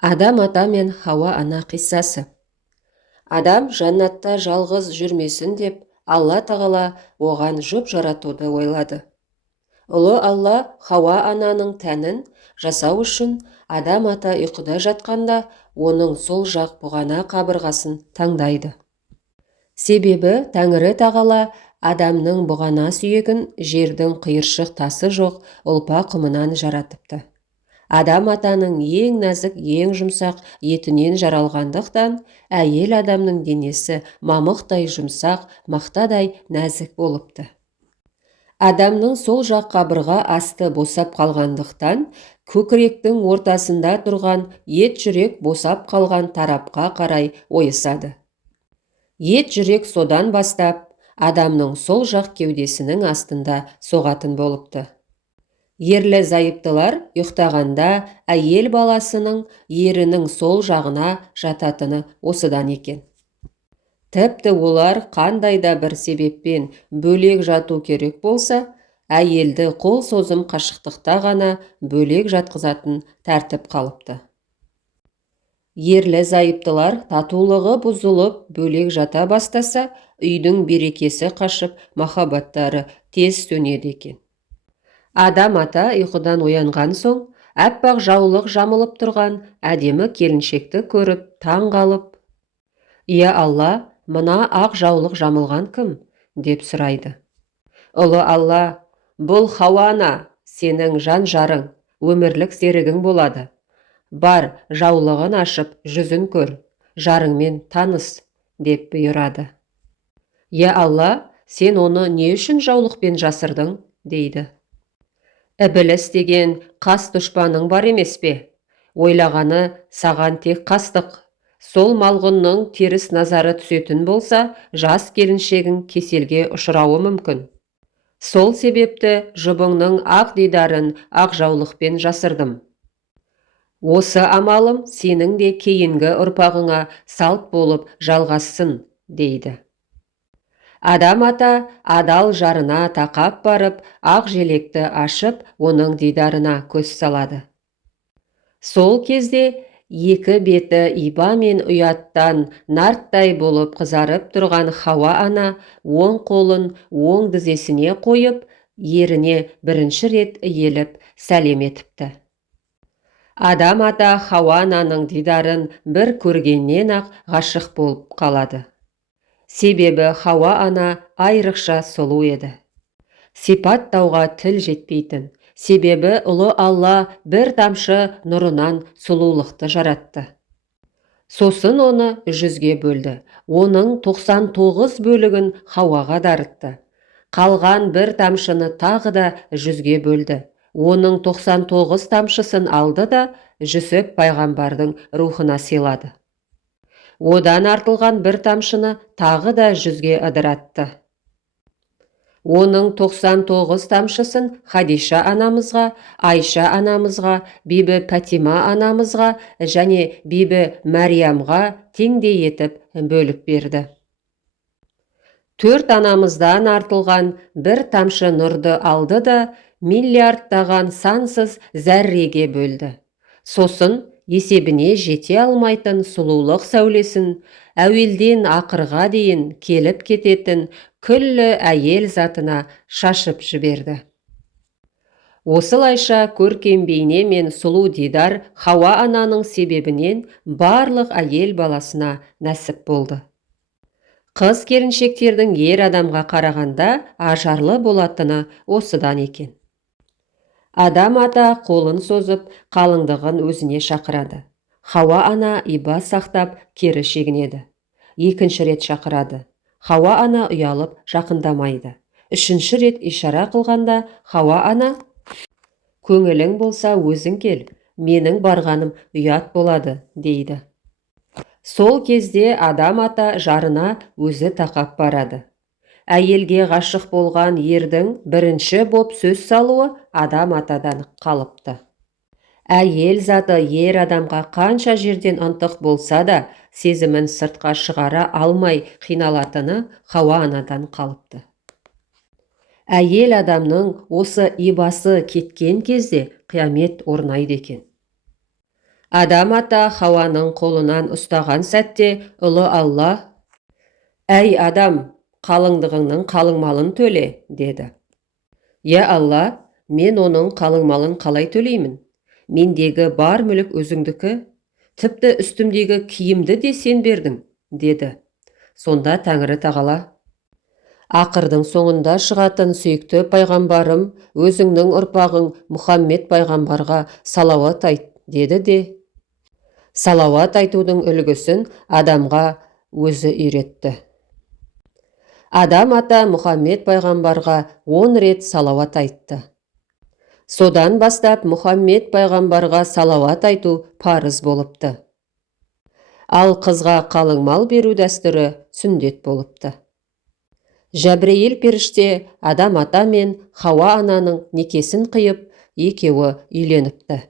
Адам ата мен Хауа ана қиссасы. Адам жаннатта жалғыз жүрмесін деп, Алла тағала оған жұп жаратуды ойлады. Ұлы Алла Хауа ананың тәнін жасау үшін Адам ата ұйқыда жатқанда оның сол жақ бұғана қабырғасын таңдайды. Себебі Тәңірі тағала адамның бұғана сүйегін жердің қиыршық тасы жоқ ұлпа құмынан жаратыпты. Адам атаның ең нәзік, ең жұмсақ етінен жаралғандықтан, әйел адамның денесі мамықтай жұмсақ, мақтадай нәзік болыпты. Адамның сол жақ қабырға асты босап қалғандықтан, көкіректің ортасында тұрған ет жүрек босап қалған тарапқа қарай ойысады. Ет жүрек содан бастап, адамның сол жақ кеудесінің астында соғатын болыпты. Ерлі зайыптылар ұйықтағанда әйел баласының ерінің сол жағына жататыны осыдан екен. Тіпті олар қандай да бір себеппен бөлек жату керек болса, әйелді қол созым қашықтықта ғана бөлек жатқызатын тәртіп қалыпты. Ерлі зайыптылар татулығы бұзылып бөлек жата бастаса, үйдің берекесі қашып, махаббаттары тез сөнеді екен. Адам ата ұйқыдан оянған соң, әппақ жаулық жамылып тұрған әдемі келіншекті көріп таң қалып, «Ия Алла, мына ақ жаулық жамылған кім?» деп сұрайды. Ұлы Алла, «Бұл Хауа ана, сенің жан жарың, өмірлік серігің болады. Бар, жаулығын ашып, жүзін көр, жарыңмен таныс» деп бұйырады. «Ия Алла, сен оны не үшін жаулықпен жасырдың?» дейді. Ібіліс деген қас дұшпаның бар емес пе? Ойлағаны саған тек қастық. Сол малғұнның теріс назары түсетін болса, жас келіншегің кеселге ұшырауы мүмкін. Сол себепті жұбыңның ақ дидарын ақ жаулықпен жасырдым. Осы амалым сенің де кейінгі ұрпағыңа салт болып жалғассын, дейді. Адам ата адал жарына тақап барып, ақ желекті ашып, оның дидарына көз салады. Сол кезде екі беті иба мен ұяттан нарттай болып қызарып тұрған Хауа ана оң қолын оң тізесіне қойып, еріне бірінші рет иіліп сәлем етіпті. Адам ата Хауа ананың дидарын бір көргеннен-ақ ғашық болып қалады. Себебі Хауа ана айрықша сұлу еді. Сипаттауға тіл жетпейтін, себебі ұлы Алла бір тамшы нұрынан сұлулықты жаратты. Сосын оны 100-ге бөлді. Оның 99 бөлігін Хауаға дарытты. Қалған бір тамшыны тағы да 100-ге бөлді. Оның 99 тамшысын алды да Жүсіп пайғамбардың рухына сыйлады. Одан артылған бір тамшыны тағы да 100-ге ыдыратты. Оның 99 тамшысын Хадиша анамызға, Айша анамызға, бибі Патима анамызға және бибі Мәриямға теңдей етіп бөліп берді. 4 анамыздан артылған бір тамшы нұрды алды да миллиардтаған сансыз зәрреге бөлді. Сосын есебіне жете алмайтын сұлулық сәулесін әуелден ақырға дейін келіп кететін күллі әйел затына шашып жіберді. Осылайша көркем бейне мен сұлу дидар Хауа ананың себебінен барлық әйел баласына нәсіп болды. Қыз келіншектердің ер адамға қарағанда ажарлы болатыны осыдан екен. Адам ата қолын созып, қалыңдығын өзіне шақырады. Хауа ана иба сақтап, кері шегінеді. Екінші рет шақырады. Хауа ана ұялып жақындамайды. Үшінші рет ишара қылғанда, Хауа ана, «Көңілің болса өзің кел, менің барғаным ұят болады», дейді. Сол кезде Адам ата жарына өзі тақап барады. Әйелге ғашық болған ердің бірінші боп сөз салуы Адам атадан қалыпты. Әйел заты ер адамға қанша жерден ынтық болса да, сезімін сыртқа шығара алмай қиналатыны Хауа анадан қалыпты. Әйел адамның осы ибасы кеткен кезде қиямет орнайды екен. Адам ата Хауаның қолынан ұстаған сәтте ұлы Алла: «Әй адам, қалыңдығыңның қалыңмалын төле», деді. «Я Алла, мен оның қалыңмалын қалай төлеймін? Мендегі бар мүлік өзіңдікі, тіпті үстімдегі киімді де сен бердің», деді. Сонда Тәңірі тағала: «Ақырдың соңында шығатын сүйікті пайғамбарым, өзіңнің ұрпағың Мұхаммед пайғамбарға салауат айт», деді де салауат айтудың үлгісін адамға өзі үйретті. Адам ата Мұхаммед пайғамбарға 10 рет салауат айтты. Содан бастап Мұхаммед пайғамбарға салауат айту парыз болыпты. Ал қызға қалың мал беру дәстүрі сүндет болыпты. Жәбірейіл періште Адам ата мен Хауа ананың некесін қиып, екеуі үйленіпті.